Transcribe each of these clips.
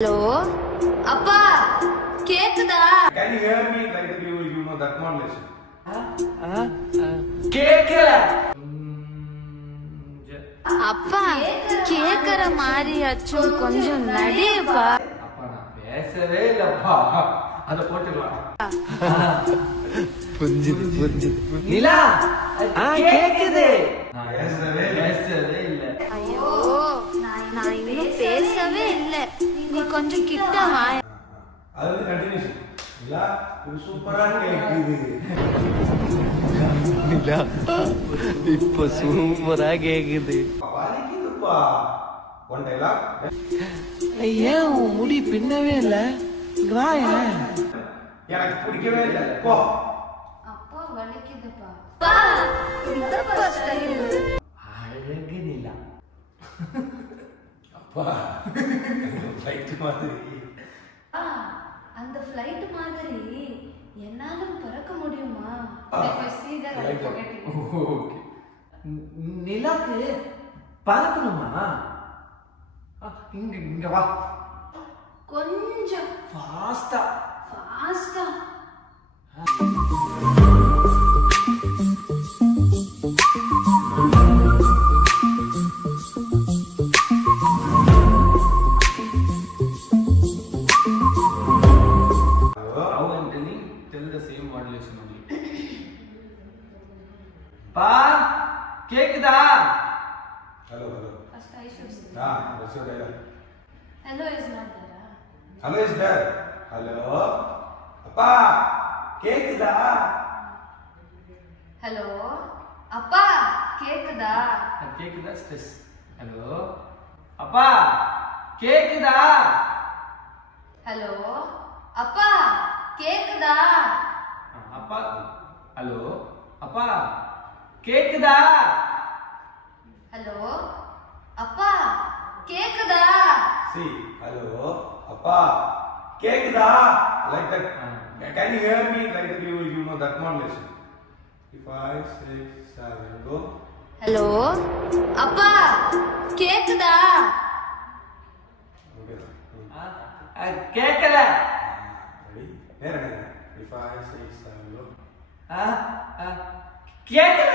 Hello, Appa, கேக்குதா? Can you hear me like that you know that modulation? கேக்கல. அப்பா கேக்குற மாதிரி அச்சும் கொஞ்சம் நடிப்பா. அப்பா நான் பேசவே இல்லப்பா. அத போட்டுக்கலாம். புரிஞ்சுது. நிலா கேக்குது. நான் பேசவே இல்ல. ஐயோ நான் இன்னும் பேசவே இல்ல. நீ கொஞ்சம் கிட்ட வா. அது கண்டினியூஷன். நிலா இது சூப்பரா கேக்குது. நிலா இப்போ சூப்பரா கேக்குது. வலிக்குதுப்பா. One dialogue. ஏன் உன் முடி பின்னவே இல்ல? வாயேன். எனக்கு பிடிக்கவே இல்ல. போ. அப்பா வலிக்குதுப்பா. அப்பா இதப்பா ஸ்டைல். அழகு நிலா. அப்பா ஃளைட் மாதிரி. அந்த ஃளைட் மாதிரி என்னாலும் பறக்க முடியுமா? ஓகே. நிலாக்கு பறக்கணுமா? இங்க வா. கொஞ்சம் ஃபாஸ்டா. Tell the same modulation only. Pa, கேக்குதா? Hello. First I should say. That's your dialogue. Hello is not there. Hello is there. Hello. அப்பா கேக்குதா? Hello. அப்பா கேக்குதா? கேக்குதா ஸ்ட்ரெஸ். ஹலோ அப்பா கேக்குதா? ஹலோ அப்பா கேக்குதா? அப்பா ஹலோ அப்பா கேக்குதா? ஹலோ அப்பா கேக்குதா? See, hello. அப்பா கேக்குதா? Like that. Can you hear me like that you know that modulation? 5, 6, 7, go. Hello அப்பா கேக்குதா? Okay. கேக்கல. Ready? நேரா 5, 6, 7, go. கேக்கல.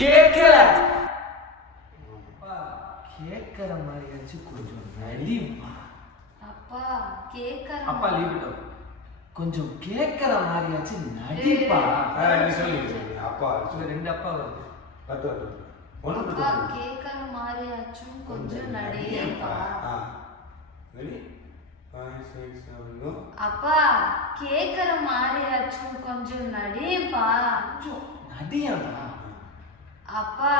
கேக்கல. அப்பா கேக்குற மாதிரியாச்சு கொஞ்சம் நடிப்பா. அப்பா கேக்குற அப்பா லீவ் இட் அவுட். கொஞ்சம் கேக்குற மாதிரியாச்சு நடிப்பா. நீ சொல்லு. அப்பா சொல்ல ரெண்டு அப்பா வருது. பத்து. ஒன்னு அப்பா கேக்குற மாதிரி அச்சும் கொஞ்சம் நடிப்பா. Ready? 5, 6, 7, go. அப்பா கேக்குற மாதிரி அச்சும் கொஞ்சம் நடிப்பா. நடியாடா. அப்பா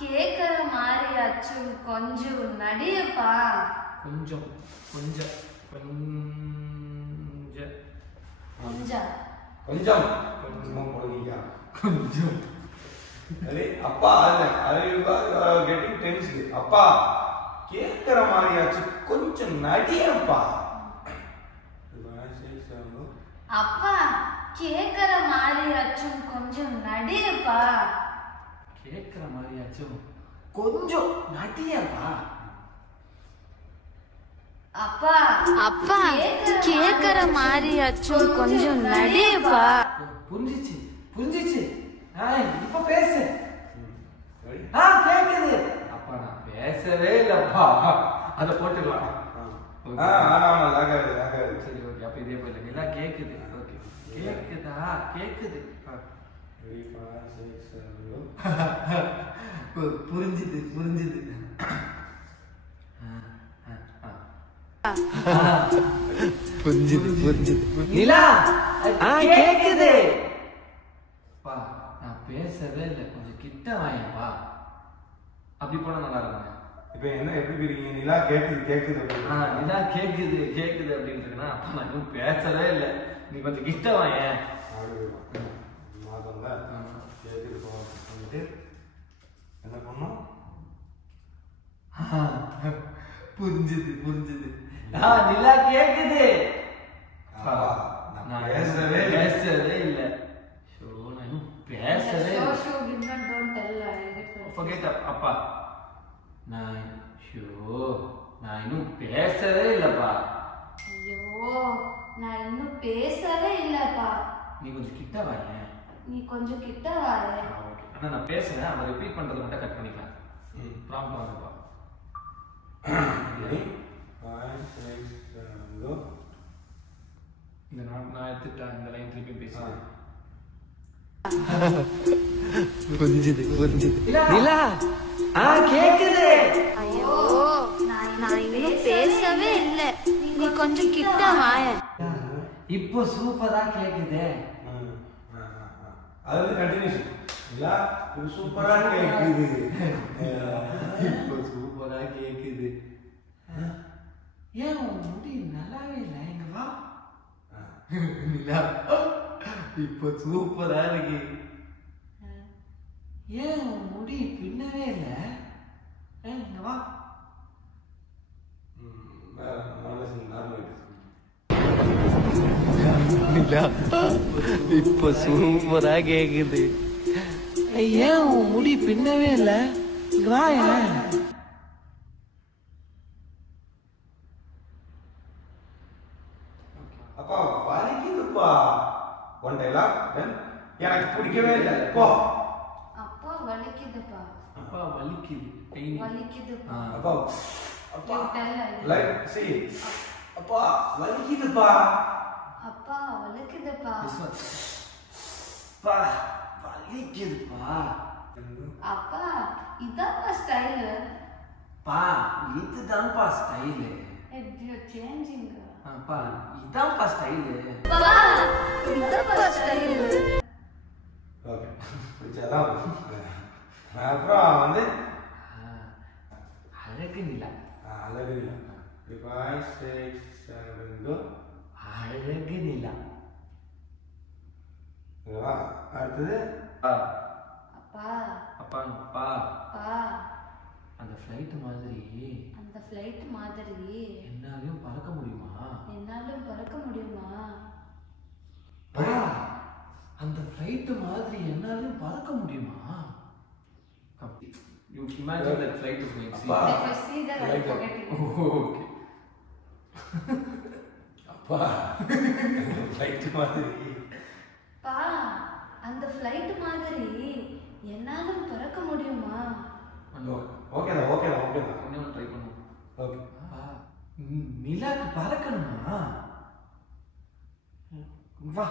கேக்குற மாதிரி அச்சும் கொஞ்சம் நடிப்பா. கொஞ்சம் போடுங்க. கொஞ்சம் Ready? அப்பா getting tense. அப்பா கேக்குற மாதிரியாச்சு கொஞ்சம் நடியப்பா. 5, 6, 7, go. அப்பா கேக்குற மாதிரி அச்சும் கொஞ்சம் நடிப்பா. கேக்குற மாதிரியாச்சும் கொஞ்சம் நடியப்பா. அப்பா கேக்குற மாதிரி அச்சும் கொஞ்சம் நடிப்பா. புரிஞ்சிச்சு. இப்ப பேசு. Ready? கேக்குது. அப்பா நான் பேசவே இல்லப்பா. அத போட்டுக்கலாம். லாகாது. சரி ஓகே. அப்ப இதே போல நிலா கேக்குது. ஓகே. கேக்குதா? கேக்குது. Ready? 5, 6, 7, go. புரிஞ்சுது. புரிஞ்சுது. நிலா கேக்குது. பா நான் பேசவே இல்லை. கொஞ்சம் கிட்ட வாயப்பா. அப்படி போனா நல்லா இருக்கும். இப்ப என்ன எப்படி பிரிக்கீங்க? நிலா கேக்குது. நிலா கேக்குது அப்படின்னு இருக்குன்னா அப்பா நான் இன்னும் பேசவே இல்லை. நீ கொஞ்சம் கிட்ட வாயேன். மாதம்ல கேக்குது பண்ணிட்டு என்ன பண்ணும்? புரிஞ்சுது. நிலா கேக்குது. நான் பேசவே இல்லை. நான் பேசவே இல்லை. Don't tell. Forget Appa. நான் இன்னும் பேசவே இல்லப்பா. ஐயோ நான் இன்னும் பேசவே இல்லப்பா. நீ கொஞ்சம் கிட்ட வாங்க. நீ கொஞ்சம் கிட்ட வாரு. ஓகே. ஆனா நான் பேசுறேன், அவன் ரிப்பீட் பண்றதை மட்டும் கட் பண்ணிக்கலாம். ப்ராம்ப்ட் வாங்கப்பா. Ready? 5, 6, 7, go. இந்த நான் எடுத்துட்டேன், இந்த லைன் திருப்பி பேசுறேன். புரிஞ்சுது. நிலா கேக்குது. ஐயோ நான் இன்னும் பேசவே இல்லை. நீ கொஞ்சம் கிட்ட வாயேன். இப்போ சூப்பரா கேக்குதே. அது வந்து கண்டினியூஷன் இல்ல, இது சூப்பரா கேக்குது. இப்போ சூப்பரா கேக்குது. ஏன் உன் முடி நல்லாவே இல்லை, எங்க வா. நிலா இப்போ சூப்பரா இருக்கு. ஏன் உன் முடி பின்னவே இல்லை, எங்க வா. நிலா இப்ப சூப்பரா கேக்குது. ஏன் உன் முடி பின்னவே இல்ல, வாயேன். அப்பா வலிக்குதுப்பா. ஒன் டைலாக் எனக்கு பிடிக்கவே இல்லை. போ. அப்பா வலிக்குதுப்பா. அப்பா வலிக்குது. வலிக்குதுப்பா. அப்பா அப்பா Tell her. லைக் see அப்பா வலிக்குதுப்பா. அப்பா வலிக்குதுப்பா. அப்பா வலிக்குதுப்பா. அப்பா இதாப்பா ஸ்டைல். பா இதுதான்ப்பா ஸ்டைலு. சேஞ்சிங். அப்பா இதான்ப்பா ஸ்டைலு. அப்பா இதாப்பா ஸ்டைல். ஓகே பிடிச்சாதான். அப்புறம் வந்து அழகு நிலா. அழகு இல்லை. 5, 6, 7, go. அழகு நிலா. ஓகேவா? அடுத்தது அப்பா அப்பா அப்பா அப்பா அந்த ஃப்ளைட் மாதிரி அந்த ஃப்ளைட் மாதிரி என்னாலையும் பறக்க முடியுமா? என்னாலும் பறக்க முடியுமா? பா அந்த ஃப்ளைட் மாதிரி என்னாலையும் பறக்க முடியுமா? You imagine that flight is going to அப்பா. If I see that, I'll forget it. Okay. அப்பா ஃப்ளைட் மாதிரி அப்பா அந்த ஃப்ளைட் மாதிரி என்னாலும் பறக்க முடியுமா? ஓகேதான் ஓகேதான் ஓகேதான் இன்னும் ட்ரை பண்ணுவோம். ஓகே. நிலாக்கு பறக்கணுமா? வா.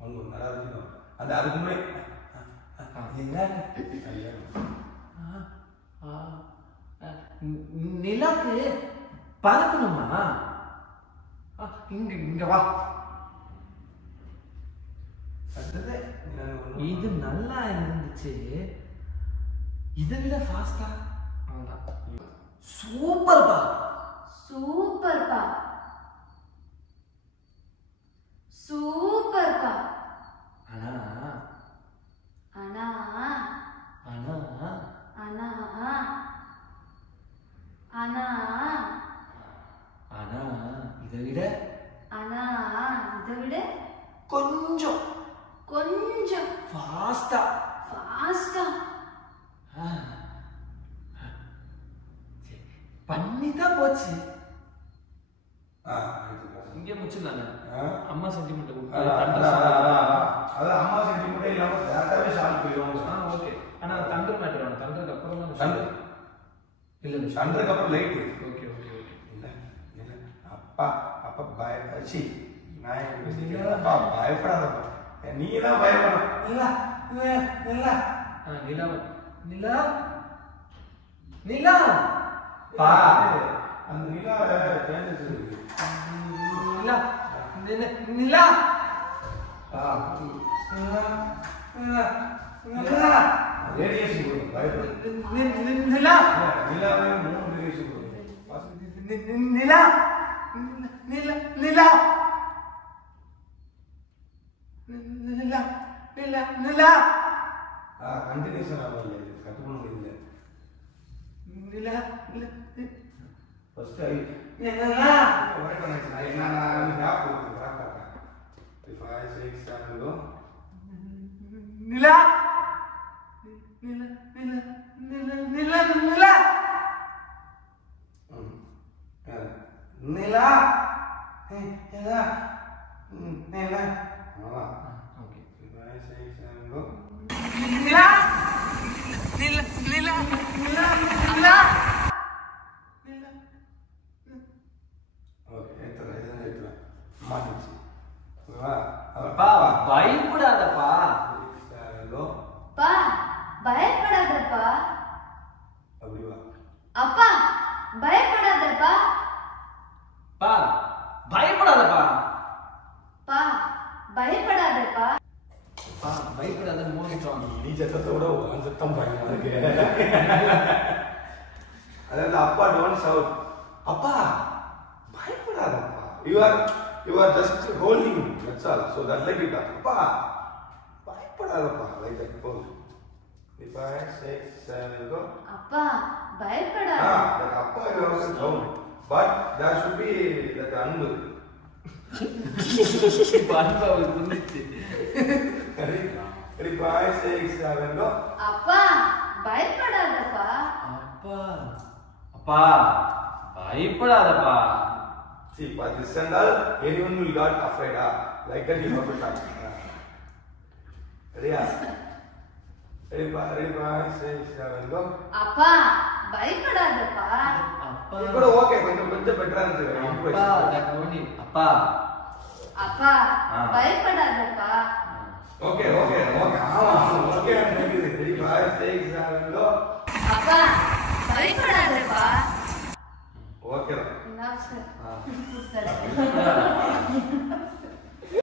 அவங்க நல்லா இருக்கணும். அந்த அதுக்கு முன்னாடி நிலாக்கு பறக்கணுமா? இங்க இங்க வா. இது நல்லா இருந்துச்சு. இதை விட ஃபாஸ்டா. சூப்பர்பா. சூப்பர்ப்பா. சூப்பர்ப்பா. ஆனா ஆனா ஆனா ஆனா ஆனா ஆனா இதை விட ஆனா இதை விட கொஞ்சம் கொஞ்சம் ஃபாஸ்டா. ஃபாஸ்டா பண்ணிதான் போச்சு. எடுத்துக்கலாம். இங்கே முடிச்சிடலாங்க. ஆ? அம்மா சென்டிமெண்ட் அதான் அம்மா சென்டிமெண்ட் இல்லாம டேரக்டாவே சால்வ் போயிடுவாங்க. ஓகே. ஆனா தண்டர் மேட்டர் வேணும். தண்டருக்கு அப்புறம் தான் தண்டர். இல்ல சண்டருக்கு அப்புறம் லைட். Okay okay okay. இல்ல இல்ல அப்பா அப்பா பயப்படாச்சு. நான் என்ன அப்பா பயப்படாதப்பா. நீ தான் பயப்படணும். இல்ல இல்ல இல்ல நிலா நிலா நிலா பா அந்த நிலால சேஞ்சஸ் இருக்கு. நிலா நிலா ரேடியேஷன் கொடுக்கும் பயப்படும். நிலா நிலாவே 3 ரேடியேஷன் கொடுக்கும். நிலா நிலா நிலா நிலா நிலா நிலா கண்டினியூஷன் ஆகல. கட்டுப்பட முடியல. நிலா ஃபர்ஸ்ட் ஐ நிலா ஒரே கனெக்ஷன். ஐ நான் ஞாபகம் கொடுக்குறேன். 5 6 7 go. நிலா நிலா நிலா நிலா நிலா நிலா நிலா நிலா நிலா ஓகே நிலா நிலா நிலா நிலா நிலா ஓகே எடுத்துறேன் மாட்டிச்சு அப்பா பயப்படாதப்பா பா பயப்படாதப்பா அப்படி வா அப்பா பயப்படாதப்பா பா பயப்படாதப்பா பா பயப்படாதப்பா பா பயப்படாத மோதிட்டோம் நீ சத்தத்தோட உன் சத்தம் பயமா இருக்கு அதாவது அப்பா டோன்ட் ஷவுட் அப்பா பயப்படாதப்பா you are just holding him, that's all. So that like it அப்பா பயப்படாதப்பா like that hold 5 6 7 go அப்பா பயப்படாத that அப்பா you have to sound but there should be that அன்பு பாப்பா புரிஞ்சிச்சு ready 5 6 7 go அப்பா பயப்படாதப்பா அப்பா அப்பா பயப்படாதப்பா see for this and all anyone will got afraid like that you have to talk ready ready 5 6 7 go அப்பா பயப்படாதப்பா அப்பா இது கூட ஓகே கொஞ்சம் பெட்டரா இருந்துச்சு அப்பா that only அப்பா அப்பா ஆ. பயப்படாதப்பா